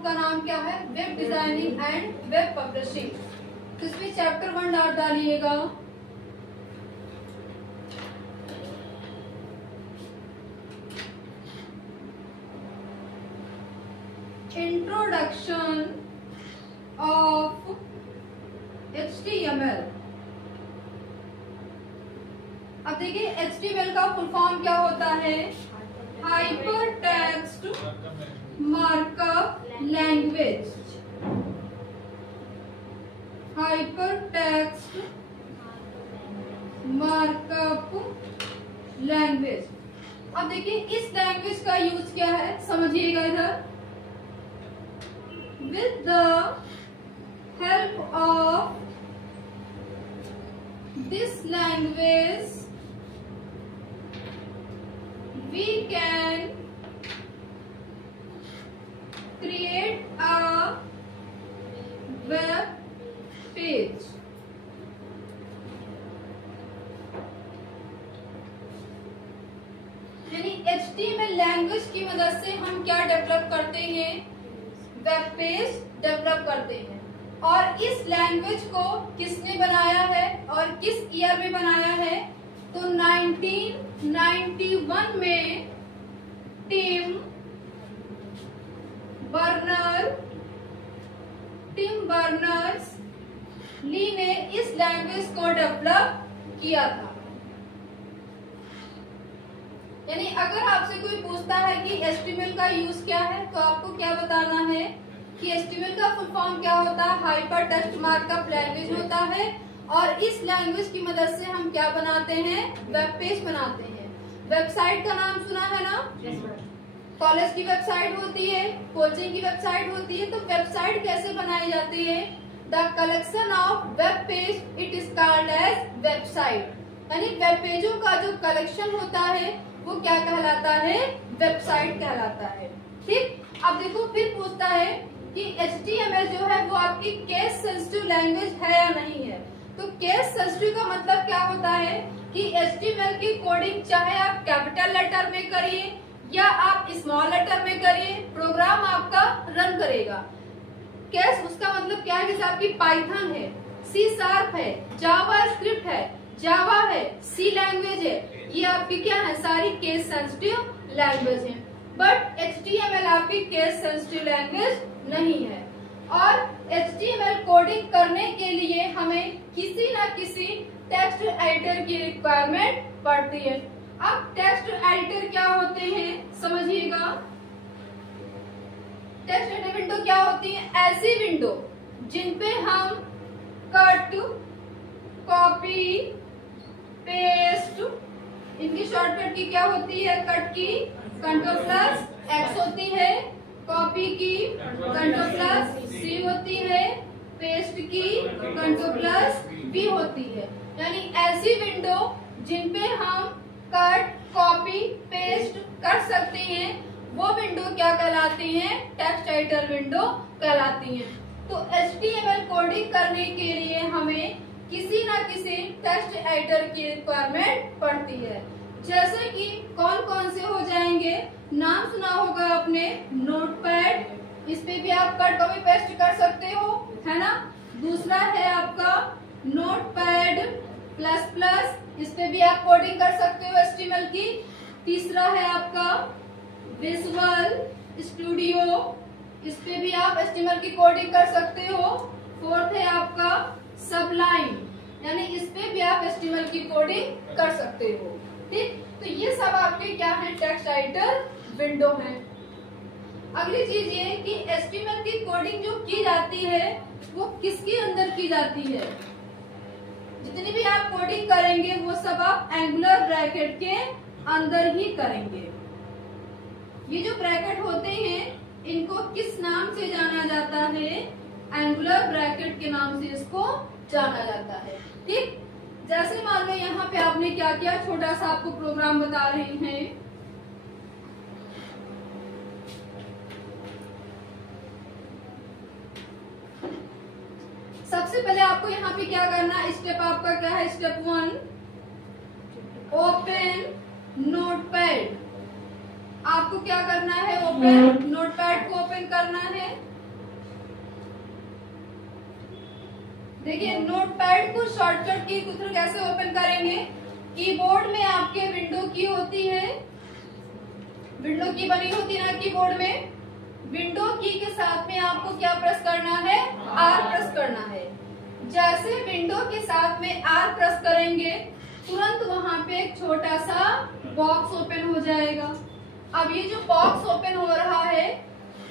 Book का नाम क्या है? Web designing and web publishing. तो इसमें चैप्टर 1 डालिएगा। Introduction of HTML। अब देखिए HTML का फुल फॉर्म क्या होता है? Hyper text markup language. Hyper text markup language. अब देखिए इस लैंग्वेज का यूज क्या है, समझिएगा इधर। With the help of this language we can create a web page। यानी HTML लैंग्वेज की मदद से हम क्या डेवलप करते हैं? वेब पेज डेवलप करते हैं। और इस लैंग्वेज को किसने बनाया है और किस ईयर में बनाया है? तो 1991 में टिम बर्नर्स ली ने इस लैंग्वेज को डेवलप किया था। यानी अगर आपसे कोई पूछता है कि HTML का यूज क्या है, तो आपको क्या बताना है कि HTML का फुल फॉर्म क्या होता है? हाइपर टेक्स्ट मार्कअप लैंग्वेज होता है। और इस लैंग्वेज की मदद से हम क्या बनाते हैं? वेब पेज बनाते हैं। वेबसाइट का नाम सुना है ना? कॉलेज की वेबसाइट होती है, कोचिंग की वेबसाइट होती है। तो वेबसाइट कैसे बनाई जाती है? The collection of web page it is called as website. यानी वेब पेजों का जो कलेक्शन होता है वो क्या कहलाता है? वेबसाइट कहलाता है। ठीक। अब देखो फिर पूछता है कि HTML जो है वो आपकी केस सेंसिटिव लैंग्वेज है या नहीं है। तो केस सेंसिटिव का मतलब क्या होता है कि HTML की कोडिंग चाहे आप कैपिटल लेटर में करिए या आप स्मॉल लेटर में करिए, प्रोग्राम आपका रन करेगा। केस उसका मतलब क्या है? जैसे आपकी पाइथन है, C# है, जावा स्क्रिप्ट है, जावा है, C लैंग्वेज है, ये आपकी क्या है? सारी केस सेंसिटिव लैंग्वेज है। बट HTML आपकी केस सेंसिटिव लैंग्वेज नहीं है। और HTML कोडिंग करने के लिए हमें किसी न किसी टेक्स्ट एडिटर की रिक्वायरमेंट पड़ती है। अब टेक्स्ट एडिटर क्या होते हैं समझिएगा। टेक्स्ट एडिटर विंडो क्या होती है? ऐसी विंडो जिनपे हम कट, कॉपी, पेस्ट, इनकी शॉर्टकट की क्या होती है? कट की Ctrl+X होती है, कॉपी की Ctrl+C होती है, पेस्ट की Ctrl+V होती है। यानी ऐसी विंडो जिनपे हम कट, कॉपी, पेस्ट कर सकते हैं वो विंडो क्या कहलाती हैं? टेक्स्ट एडिटर विंडो कहलाती हैं। तो HTML कोडिंग करने के लिए हमें किसी न किसी टेक्स्ट एडिटर की रिक्वायरमेंट पड़ती है। जैसे कि कौन कौन से हो जाएंगे? नाम सुना होगा आपने, नोटपैड, इस पे भी आप कट, कॉपी, पेस्ट कर सकते हो, है ना। दूसरा है आपका नोटपैड++, इस पे भी आप कोडिंग कर सकते हो HTML की। तीसरा है आपका विजुअल स्टूडियो, इस पे भी आप HTML की कोडिंग कर सकते हो। फोर्थ है आपका सबलाइन, यानी इस पे भी आप HTML की कोडिंग कर सकते हो। ठीक। तो ये सब आपके क्या है? टेक्स्ट एडिटर विंडो है। अगली चीज ये कि HTML की कोडिंग जो की जाती है वो किसके अंदर की जाती है? जितनी भी आप कोडिंग करेंगे वो सब आप एंगुलर ब्रैकेट के अंदर ही करेंगे। ये जो ब्रैकेट होते हैं इनको किस नाम से जाना जाता है? एंगुलर ब्रैकेट के नाम से इसको जाना जाता है। ठीक। जैसे मान लो यहाँ पे आपने क्या किया, छोटा सा आपको प्रोग्राम बता रहे हैं। सबसे पहले आपको यहाँ पे क्या करना है? स्टेप आपका क्या है? Step 1, open notepad. आपको क्या करना है? ओपन नोटपैड को ओपन करना है। देखिए नोटपैड को शॉर्टकट की के थ्रू कैसे ओपन करेंगे। कीबोर्ड में आपके विंडो की होती है, विंडो की बनी होती है ना कीबोर्ड में। विंडो की के साथ में आपको क्या प्रेस करना है, आर प्रेस करना है। जैसे विंडो के साथ में आर प्रेस करेंगे तुरंत वहां पे एक छोटा सा बॉक्स ओपन हो जाएगा। अब ये जो बॉक्स ओपन हो रहा है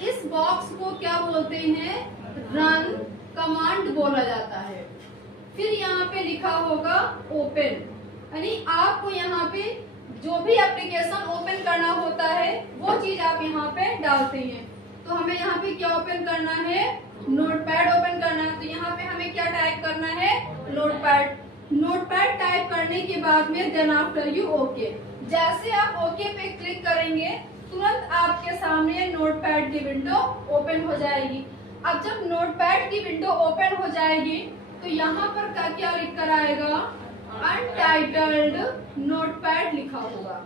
इस बॉक्स को क्या बोलते हैं, रन कमांड बोला जाता है। फिर यहाँ पे लिखा होगा ओपन, यानी आपको यहाँ पे जो भी एप्लीकेशन ओपन करना होता है वो चीज आप यहाँ पे डालते हैं। तो हमें यहाँ पे क्या ओपन करना है, नोटपैड ओपन करना है। तो यहाँ पे हमें क्या टाइप करना है, नोटपैड। नोटपैड टाइप करने के बाद में देन आफ्टर यू ओके। जैसे आप ओके पे क्लिक करेंगे तुरंत आपके सामने नोटपैड की विंडो ओपन हो जाएगी। अब जब नोटपैड की विंडो ओपन हो जाएगी तो यहाँ पर क्या लिख कर आएगा, अनटाइटल्ड नोटपैड लिखा होगा।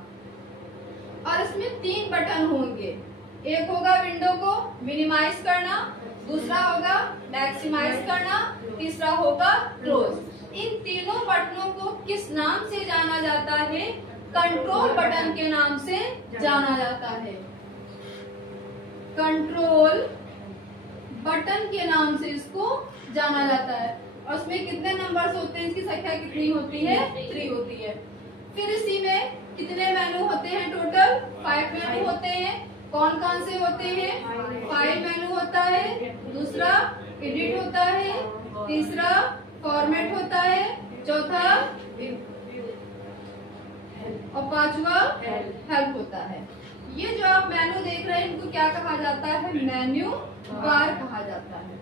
और इसमें 3 बटन होंगे, एक होगा विंडो को मिनिमाइज करना, दूसरा होगा मैक्सिमाइज करना, तीसरा होगा क्लोज। इन तीनों बटनों को किस नाम से जाना जाता है, कंट्रोल बटन के नाम से जाना जाता है। कंट्रोल बटन के नाम से इसको जाना जाता है। और उसमें कितने नंबर्स होते हैं, इसकी संख्या कितनी होती है, 3 होती है। फिर इसी में कितने मेनू होते हैं, टोटल 5 मेनू होते हैं। कौन कौन से होते हैं, फाइल मेनू होता है, दूसरा एडिट होता है, तीसरा फॉर्मेट होता है, चौथा और पांचवा हेल्प होता है। ये जो आप मेनू देख रहे हैं इनको क्या कहा जाता है, मेन्यू बार कहा जाता है।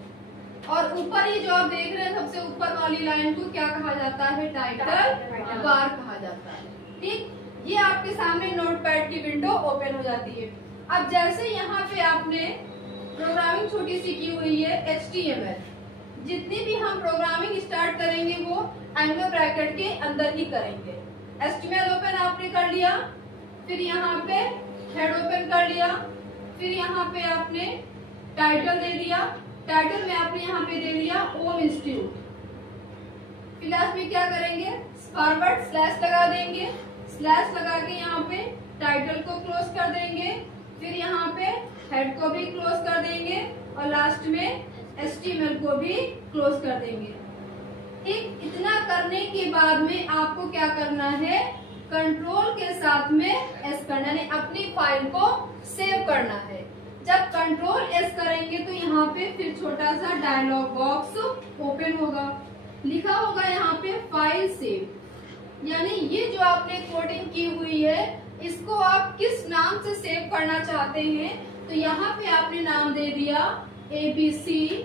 और ऊपर ये जो आप देख रहे हैं सबसे ऊपर वाली लाइन को क्या कहा जाता है, टाइटल बार कहा जाता है। ठीक, ये आपके सामने नोटपैड की विंडो ओपन हो जाती है। अब जैसे यहाँ पे आपने प्रोग्रामिंग छोटी सी की हुई है HTML, जितनी भी हम प्रोग्रामिंग स्टार्ट करेंगे वो एंगल ब्रैकेट के अंदर ही करेंगे। HTML ओपन आपने कर लिया, फिर यहाँ पे हेड ओपन कर लिया, फिर यहाँ पे आपने टाइटल दे दिया, टाइटल में आपने यहाँ पे दे दिया ओम इंस्टीट्यूट। फिर लास्ट में क्या करेंगे, फॉरवर्ड स्लैश लगा देंगे, स्लैश लगा के यहाँ पे टाइटल को क्लोज कर देंगे, फिर यहाँ पे हेड को भी क्लोज कर देंगे और लास्ट में HTML को भी क्लोज कर देंगे। ठीक, इतना करने के बाद में आपको क्या करना है, कंट्रोल के साथ में एस करना है, अपनी फाइल को सेव करना है। जब कंट्रोल एस करेंगे तो यहाँ पे फिर छोटा सा डायलॉग बॉक्स ओपन होगा, लिखा होगा यहाँ पे फाइल सेव। यानी ये जो आपने कोडिंग की हुई है इसको आप किस नाम से सेव करना चाहते हैं, तो यहाँ पे आपने नाम दे दिया abc.html।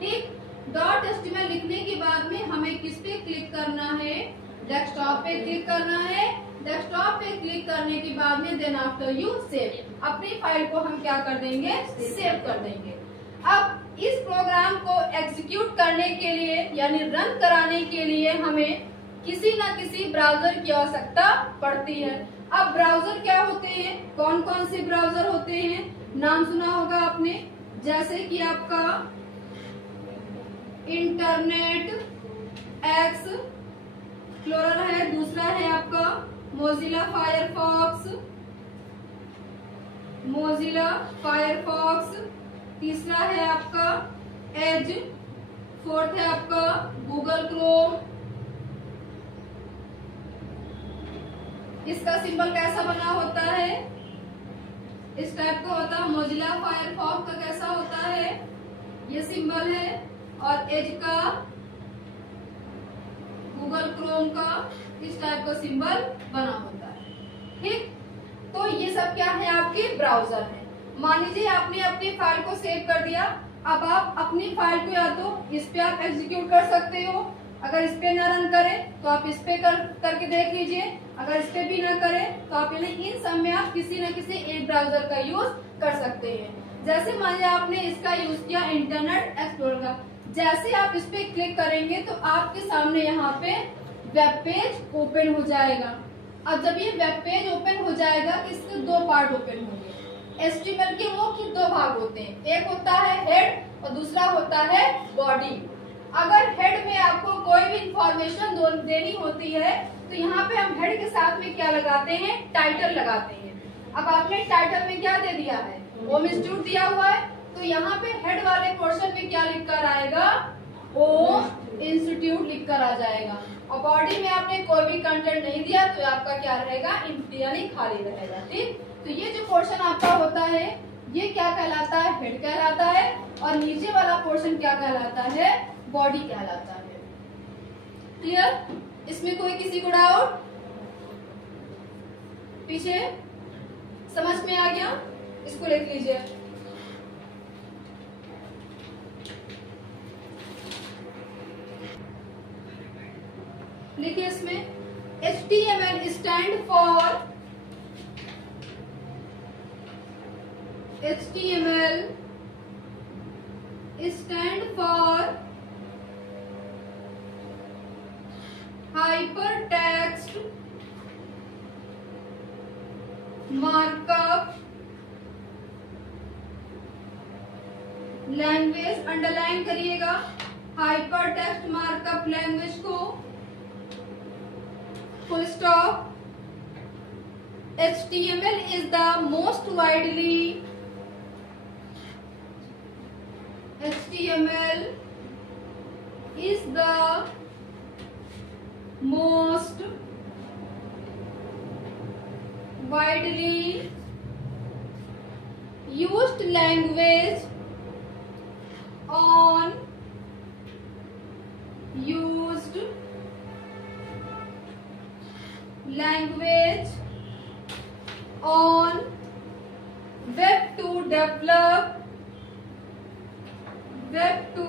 ठीक, .html लिखने के बाद में हमें किस पे क्लिक करना है, डेस्कटॉप पे क्लिक करना है। डेस्कटॉप पे क्लिक करने के बाद में देन आफ्टर यू सेव, अपनी फाइल को हम क्या कर देंगे, सेव कर देंगे। अब इस प्रोग्राम को एग्जीक्यूट करने के लिए यानी रन कराने के लिए हमें किसी न किसी ब्राउजर की आवश्यकता पड़ती है। अब ब्राउजर क्या होते हैं, कौन कौन से ब्राउजर होते हैं, नाम सुना होगा आपने, जैसे कि आपका इंटरनेट एक्सप्लोरर है, दूसरा है आपका मोजिला फायरफॉक्स, तीसरा है आपका एज, फोर्थ है आपका गूगल क्रोम। इसका सिंबल कैसा बना होता है, इस टाइप का होता है। मोजिला फायरफॉक्स का कैसा होता है, ये सिंबल है, और एज का, गूगल क्रोम का इस टाइप का सिंबल बना होता है। ठीक, तो ये सब क्या है, आपके ब्राउजर है। मान लीजिए आपने अपनी फाइल को सेव कर दिया, अब आप अपनी फाइल को या तो इस पे आप एग्जीक्यूट कर सकते हो, अगर इस पे ना रन करें तो आप इस पे करके देख लीजिए, अगर इस पे भी ना करें तो आप इन सब में आप किसी न किसी एक ब्राउजर का यूज कर सकते हैं। जैसे मान लिया आपने इसका यूज किया इंटरनेट एक्सप्लोरर का, जैसे आप इस पे क्लिक करेंगे तो आपके सामने यहाँ पे वेब पेज ओपन हो जाएगा। अब जब ये वेब पेज ओपन हो जाएगा तो इसके 2 पार्ट ओपन होंगे। HTML के मुख्य 2 भाग होते हैं, एक होता है हेड और दूसरा होता है बॉडी। अगर हेड में आपको कोई भी इंफॉर्मेशन देनी होती है तो यहाँ पे हम हेड के साथ में क्या लगाते हैं, टाइटल लगाते हैं। अब आपने टाइटल में क्या दे दिया है, होम इंस्टीट्यूट दिया हुआ है, तो यहाँ पे हेड वाले पोर्शन में क्या लिखकर आएगा, होम इंस्टीट्यूट लिखकर आ जाएगा। और बॉडी में आपने कोई भी कंटेंट नहीं दिया तो आपका क्या रहेगा, एम्प्टी यानी खाली रहेगा। ठीक, तो ये जो पोर्शन आपका होता है ये क्या कहलाता है, हेड कहलाता है, और नीचे वाला पोर्शन क्या कहलाता है, बॉडी कहलाता है। क्लियर? इसमें कोई किसी को डाउट? पीछे समझ में आ गया? इसको लिख लीजिए। लिखिए इसमें HTML stand for, HTML stand for hypertext markup language. Underline करिएगा हाइपरटेक्स्ट मार्कअप लैंग्वेज को, full stop। HTML is the most widely, HTML is the most widely used language on used language on web to develop, web to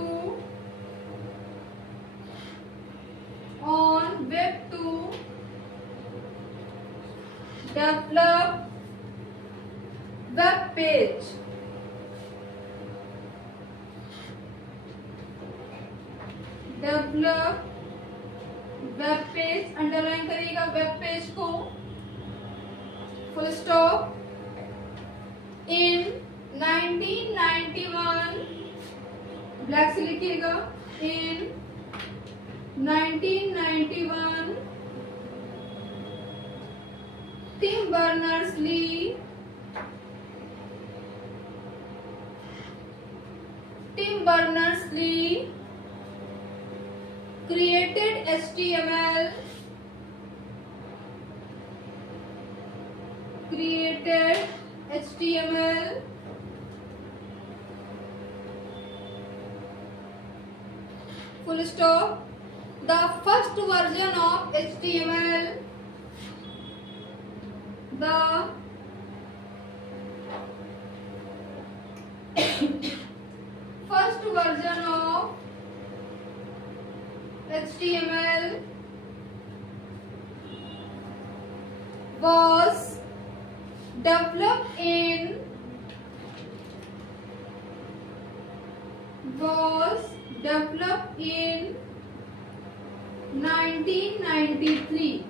on web to develop web page, develop web page. Underline करिएगा web page को, full stop. In 1991, black से लिखिएगा, in 1991 Tim Berners Lee, Tim Berners Lee created HTML, created HTML full stop, the first version of HTML, the first version of HTML was developed in 1993।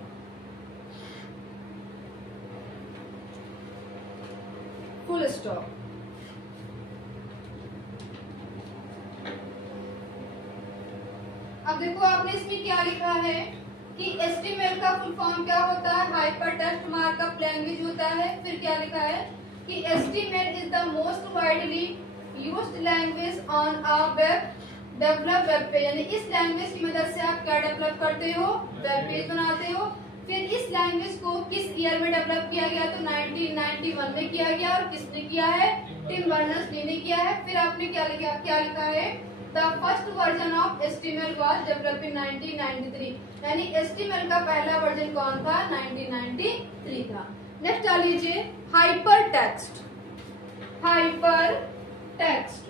Full stop. अब देखो आपने इसमें क्या लिखा है कि HTML का फुल फॉर्म क्या होता है, हाइपरटेक्स्ट मार्कअप लैंग्वेज होता है। फिर क्या लिखा है कि HTML is the most widely used language on a web develop web page, यानी इस लैंग्वेज की मदद से आप क्या डेवलप करते हो, वेब पेज बनाते हो। फिर इस लैंग्वेज को किस ईयर में डेवलप किया गया, तो 1991 में किया गया। और किसने किया है, टिम बर्नर्स-ली ने किया है। फिर आपने क्या लिखा है, The first version of HTML was developed in 1993, यानी HTML का पहला वर्जन कौन था, 1993 था। नेक्स्ट आ लीजिए हाइपरटेक्स्ट, हाइपरटेक्स्ट।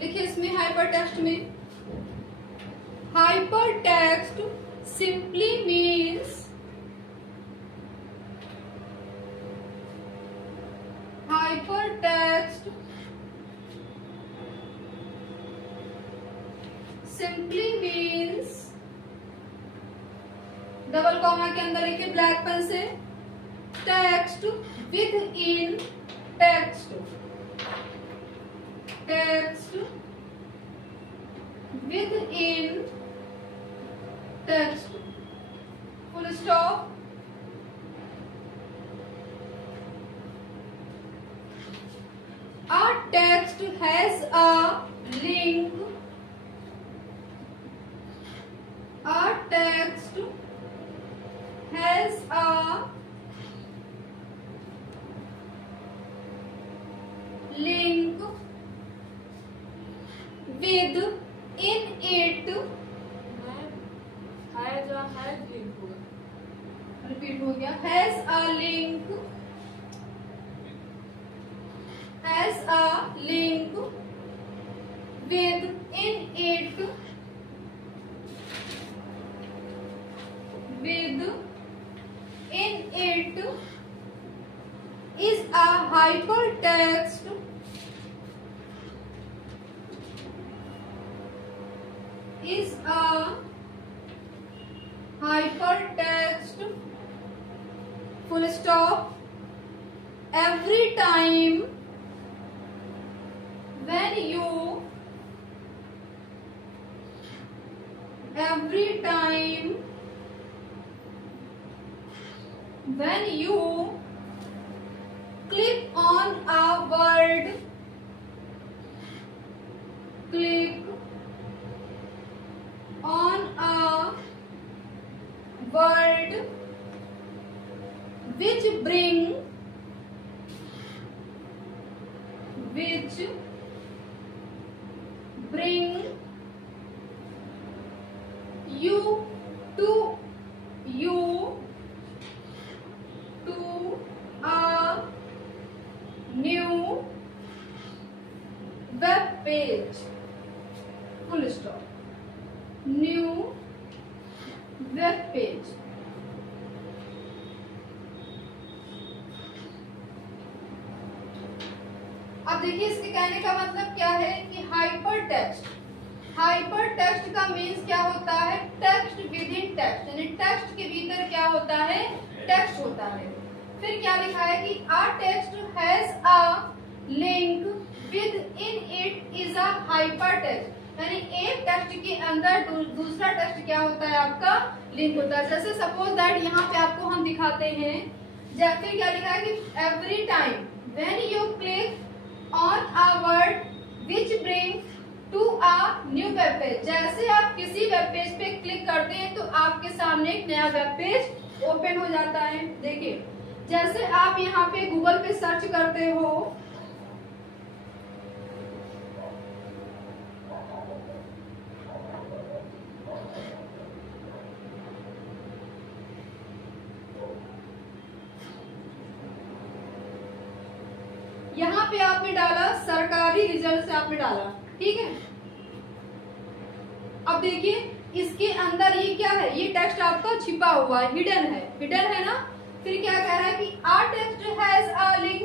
लिखिए इसमें हाइपरटेक्स्ट में, hypertext simply means, hypertext simply means, double comma के अंदर लिखे ब्लैक पेन से, text with in text, text with in text, full stop. A text has a link, a text has a link with in it, repeat हो गया, has a link, has a link with in it, with in it is a hypertext, is a hypertext, full stop. Every time when you, every time when you click on a word, click on a word which bring you to a new web page, full stop, new web page। अब देखिए इसके कहने का मतलब क्या है कि hyper text, hyper text का मीन्स क्या होता है, टेक्स्ट विद इन टेक्स्ट, यानी टेक्स्ट के भीतर क्या होता है, टेक्स्ट होता है। फिर क्या लिखा है कि a text has a link within it is a hypertext, यानी एक टेक्स्ट के अंदर दूसरा टेक्स्ट क्या होता है, आपका लिंक होता है। जैसे सपोज दैट यहाँ पे आपको हम दिखाते हैं, फिर क्या लिखा है कि every time when you click on a word which brings to a new web page, जैसे आप किसी वेब पेज पे क्लिक करते हैं तो आपके सामने एक नया वेब पेज ओपन हो जाता है। देखिए जैसे आप यहाँ पे गूगल पे सर्च करते हो, यहाँ पे आपने डाला सरकारी रिजल्ट से आपने डाला, ठीक है। अब देखिए इसके अंदर ये क्या है, ये टेक्स्ट आपका छिपा हुआ है, हिडन है, हिडन है ना। फिर क्या कह रहा है कि a text has a link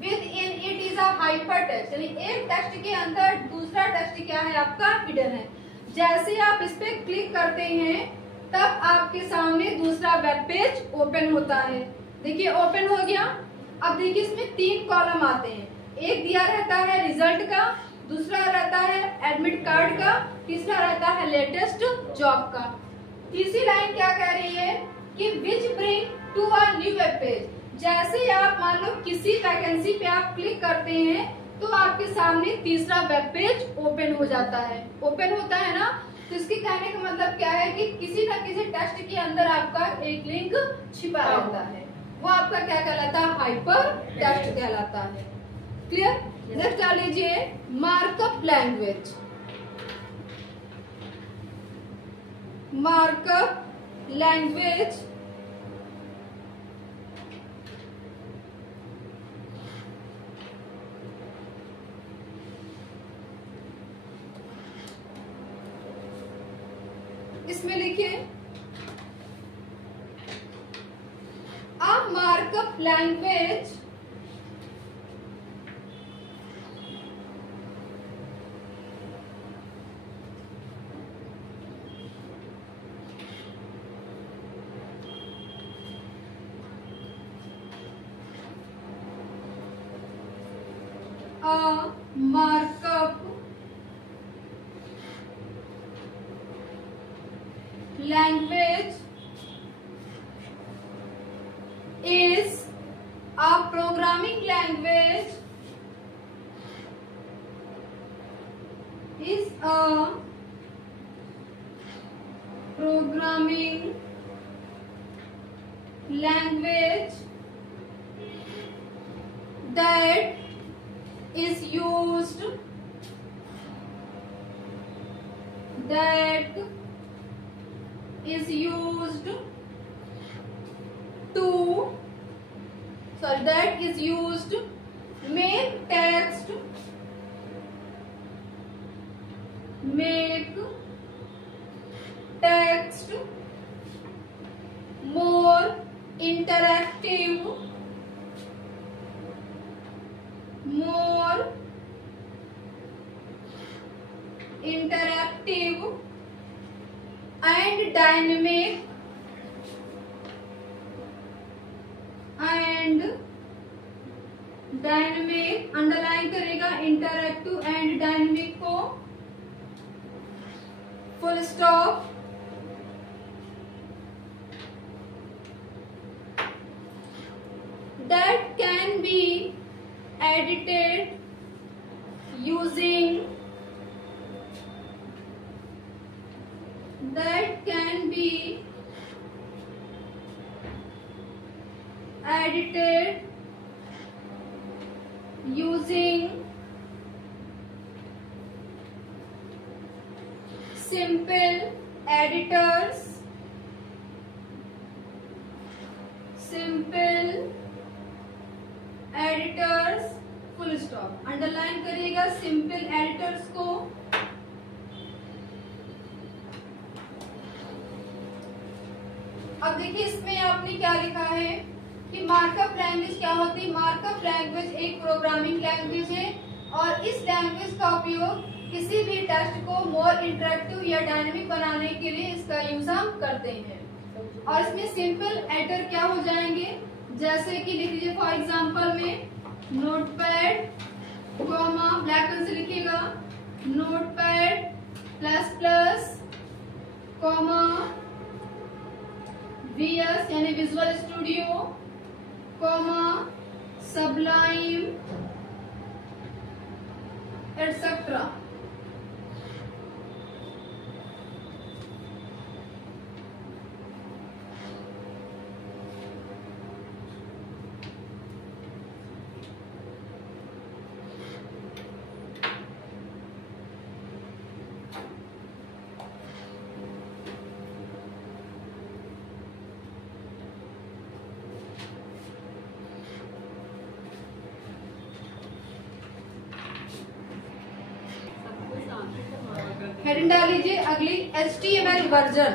within it is a hypertext, यानी एक टेक्स्ट के अंदर दूसरा टेक्स्ट क्या है, आपका हिडन है। जैसे आप इस पे क्लिक करते हैं तब आपके सामने दूसरा वेब पेज ओपन होता है। देखिए ओपन हो गया। अब देखिए इसमें 3 कॉलम आते हैं, एक दिया रहता है रिजल्ट का, दूसरा रहता है एडमिट कार्ड का, तीसरा रहता है लेटेस्ट जॉब का। तीसरी लाइन क्या कह रही है कि which bring to a new web page, जैसे आप मान लो किसी वैकेंसी पे आप क्लिक करते हैं तो आपके सामने तीसरा वेब पेज ओपन हो जाता है, ओपन होता है ना। तो इसके कहने का मतलब क्या है कि किसी न किसी टेक्स्ट के अंदर आपका एक लिंक छिपा रहता है, वो आपका क्या कहलाता है, हाइपर टेक्स्ट कहलाता है। क्लियर। नेक्स्ट डाल लीजिए मार्कअप लैंग्वेज, मार्कअप लैंग्वेज इसमें लिखिए a markup language a markup language is a programming language is a programming language that is used to make text more interactive and dynamic underline करेगा interactive and dynamic को, full stop. That can be edited using simple editors full stop. Underline करिएगा simple editors को। अब देखिए इसमें आपने क्या लिखा है कि मार्कअप लैंग्वेज क्या होती है। मार्कअप लैंग्वेज एक प्रोग्रामिंग लैंग्वेज है और इस लैंग्वेज का उपयोग किसी भी टेक्स्ट को मोर इंटरेक्टिव या डायनेमिक बनाने के लिए इसका यूज हम करते हैं। और इसमें सिंपल एडिटर क्या हो जाएंगे, जैसे कि लिख लीजिए फॉर एग्जांपल में नोटपैड कॉमा ब्लैक पेन से लिखिएगा notepad plus plus comma VS यानी visual studio comma Sublime etcetera. Heading डाल लीजिए अगली HTML वर्जन।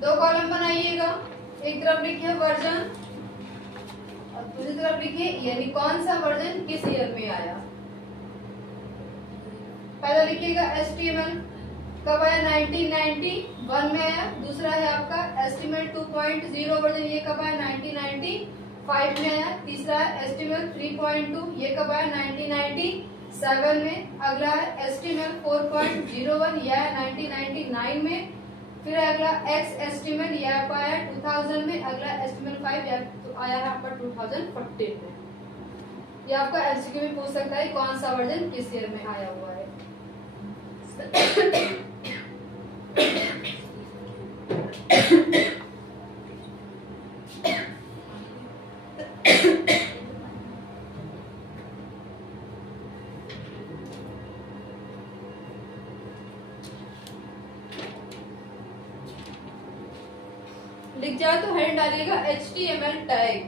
दो कॉलम बनाइएगा, एक तरफ लिखिए वर्जन और दूसरी तरफ लिखिए यानी कौन सा वर्जन किस ईयर में आया। पहला लिखिएगा HTML कब आया 1991 में आया। दूसरा है आपका HTML 2.0 वर्जन, ये कब आया 1995 में आया। तीसरा है HTML 3.2, ये कब आया 1997 में। अगला है HTML 4.01, यह है 1999 में। फिर अगला XHTML यह आपका आया 2000 में। अगला HTML5 आया है आपका 2014 में। ये आपका एमसीक्यू में पूछ सकता है कौन सा वर्जन किस ईयर में आया हुआ है। लिख जाए तो हेड डालिएगा HTML टैग।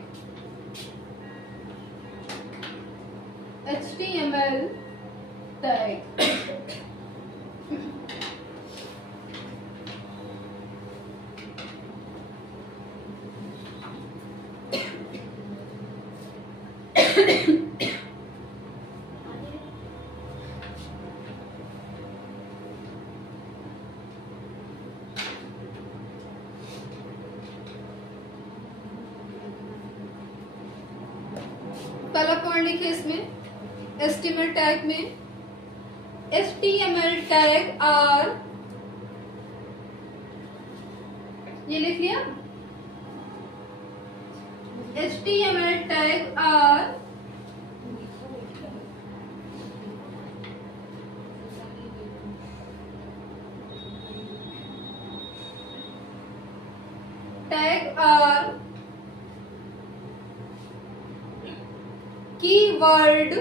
HTML टैग पहला पॉइंट लिखिए इसमें HTML टैग में HTML टैग आर, ये लिख लिया, HTML tag are keyword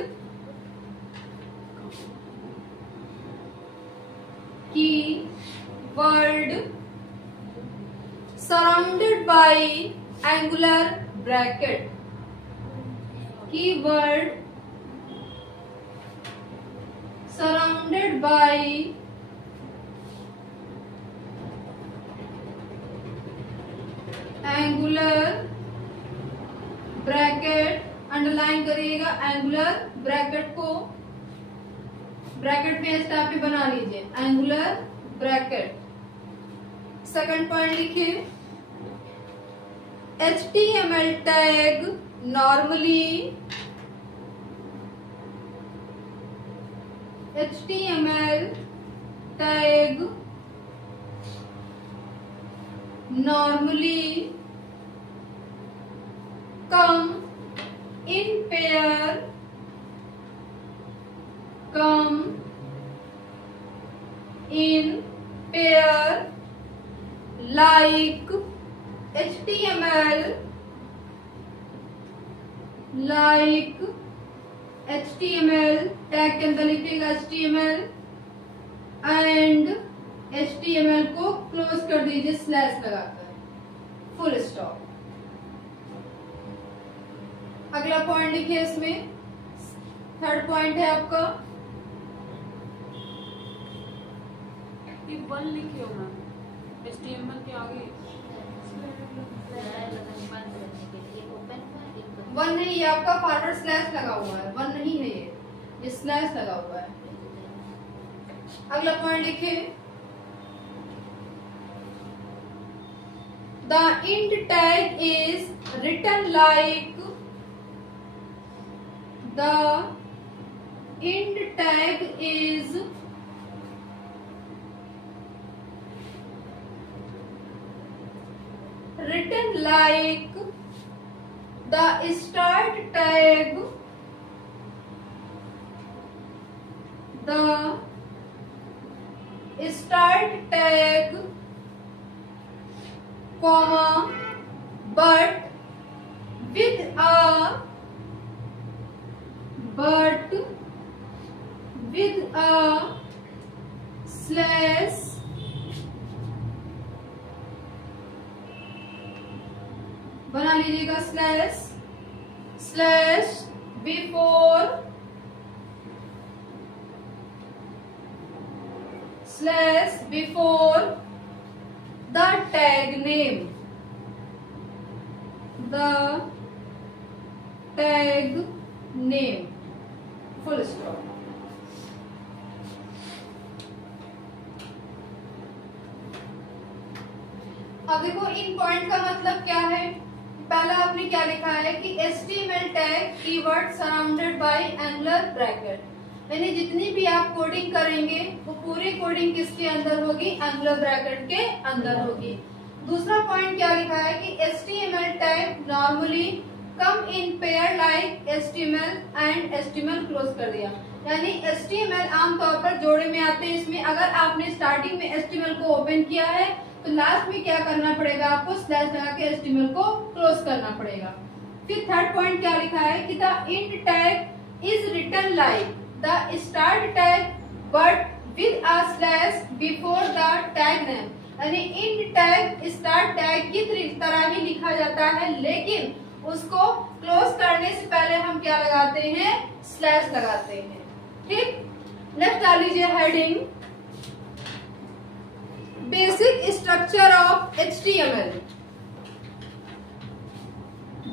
surrounded by angular bracket, keyword surrounded by angular bracket, underline करिएगा एंगुलर ब्रैकेट को, ब्रैकेट में इस टाइप पे बना लीजिए एंगुलर ब्रैकेट। सेकंड पॉइंट लिखिए HTML tag normally, HTML tag normally come in pair, like HTML tag के अंदर लिखिएगा HTML एंड HTML को क्लोज कर दीजिए स्लैश लगाकर, फुल स्टॉप। अगला पॉइंट लिखिए इसमें, थर्ड पॉइंट है आपका, ये 1 लिखे हो मैम HTML के आगे 1 नहीं, ये आपका फॉरवर्ड स्लैश लगा हुआ है, 1 नहीं है ये स्लैश लगा हुआ है। अगला पॉइंट लिखिए the int tag is written like, the int tag is written like the start tag, comma, but with a slash बना लीजिएगा, slash before the tag name, full stop। अब देखो इन पॉइंट का मतलब क्या है। पहला आपने क्या लिखा है कि HTML tag keyword surrounded by angular bracket, यानी जितनी भी आप कोडिंग करेंगे वो पूरी कोडिंग किसके अंदर होगी, एंगुलर ब्रैकेट के अंदर होगी। दूसरा पॉइंट क्या लिखा है कि HTML tag normally come in pair like HTML and HTML close कर दिया, यानी HTML आमतौर पर जोड़े में आते हैं। इसमें अगर आपने स्टार्टिंग में HTML को ओपन किया है तो लास्ट में क्या करना पड़ेगा, आपको स्लैश लगा के HTML को क्लोज करना पड़ेगा। फिर थर्ड पॉइंट क्या लिखा है कि the end tag is written like the start tag but with a slash before the tag name, यानी इंट टैग स्टार्ट टैग की तरह ही लिखा जाता है, लेकिन उसको क्लोज करने से पहले हम क्या लगाते हैं, स्लैश लगाते हैं। ठीक, नेक्स्ट डाल लीजिए heading basic structure of HTML,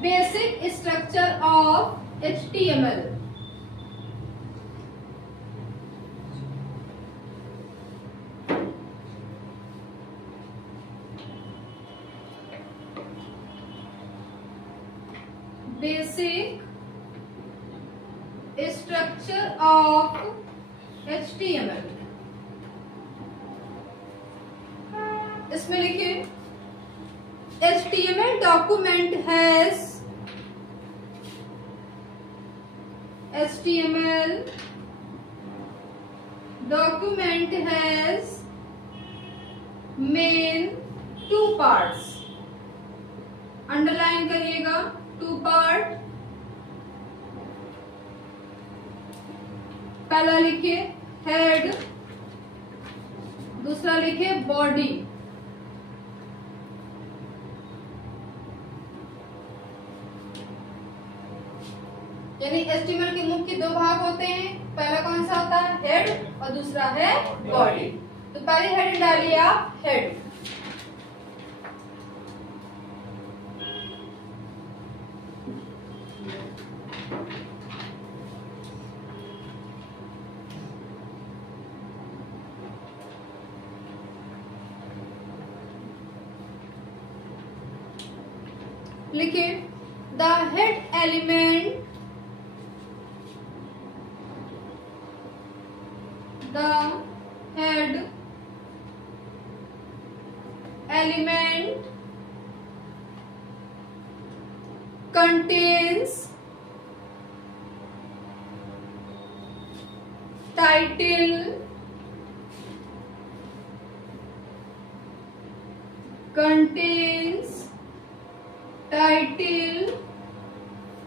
basic structure of HTML। Basic Structure of HTML. इसमें लिखिए HTML document has main two parts. Underline करिएगा, 2 पार्ट. पहला लिखिए हेड, दूसरा लिखिए बॉडी. यानी HTML के मुख्य 2 भाग होते हैं. पहला कौन सा होता है? हेड, और दूसरा है बॉडी. तो पहले हेड डालिए आप, हेड. लिखिए the head element, the head element contains title,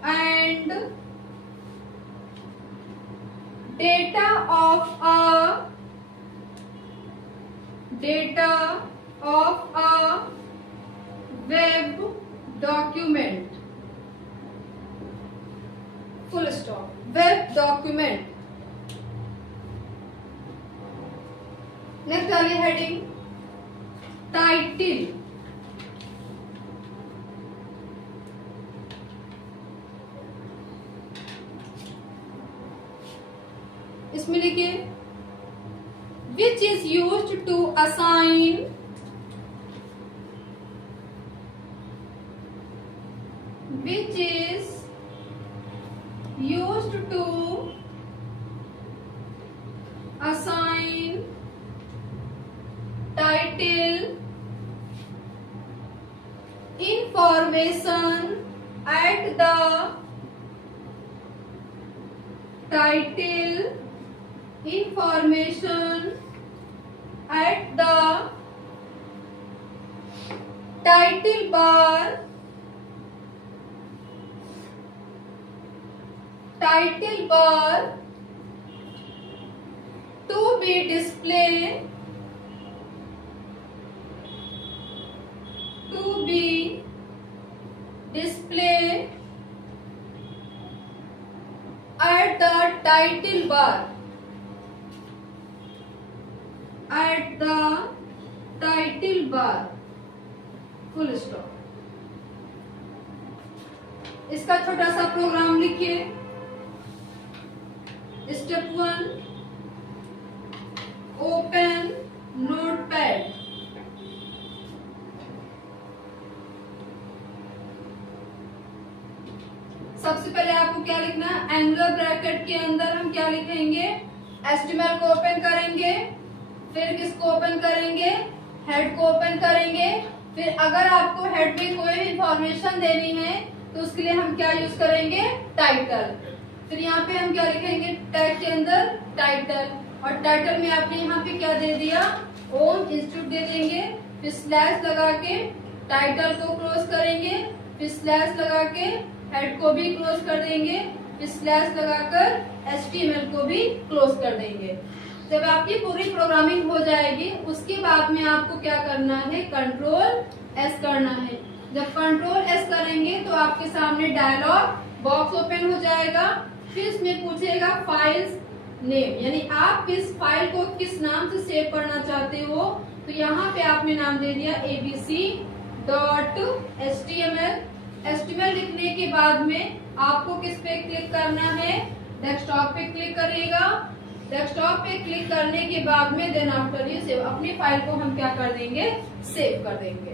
and data of a web document. Full stop. Web document. Next वाली heading title. इसमें लिखिए which is used to assign title information at the title bar to be displayed at the title bar. Full stop. इसका छोटा सा programme लिखिए. Step 1, open notepad. सबसे पहले आपको क्या लिखना है? एंगुलर ब्रैकेट के अंदर हम क्या लिखेंगे? HTML को ओपन करेंगे, फिर किसको ओपन करेंगे? हेड को ओपन करेंगे. फिर अगर आपको हेड में कोई इंफॉर्मेशन देनी है तो उसके लिए हम क्या यूज करेंगे? टाइटल. फिर यहाँ पे हम क्या लिखेंगे? टैग के अंदर टाइटल, और टाइटल में आपने यहाँ पे क्या दे दिया? ओम इंस्टीट्यूट दे देंगे. फिर स्लैश लगा के टाइटल को क्लोज करेंगे, फिर स्लैश लगा के हेड को भी क्लोज कर देंगे, फिर स्लैश लगाकर HTML को भी क्लोज कर देंगे. जब आपकी पूरी प्रोग्रामिंग हो जाएगी उसके बाद में आपको क्या करना है? Ctrl+S करना है. जब Ctrl+S करेंगे तो आपके सामने डायलॉग बॉक्स ओपन हो जाएगा. फिर इसमें पूछेगा फाइल्स नेम, यानी आप किस फाइल को किस नाम से सेव करना चाहते हो. तो यहाँ पे आपने नाम दे दिया abc.html. HTML लिखने के बाद में आपको किस पे क्लिक करना है? डेस्कटॉप पे क्लिक करिएगा. डेस्कटॉप पे क्लिक करने के बाद में देन आफ्टर यू सेव, अपनी फाइल को हम क्या कर देंगे? सेव कर देंगे.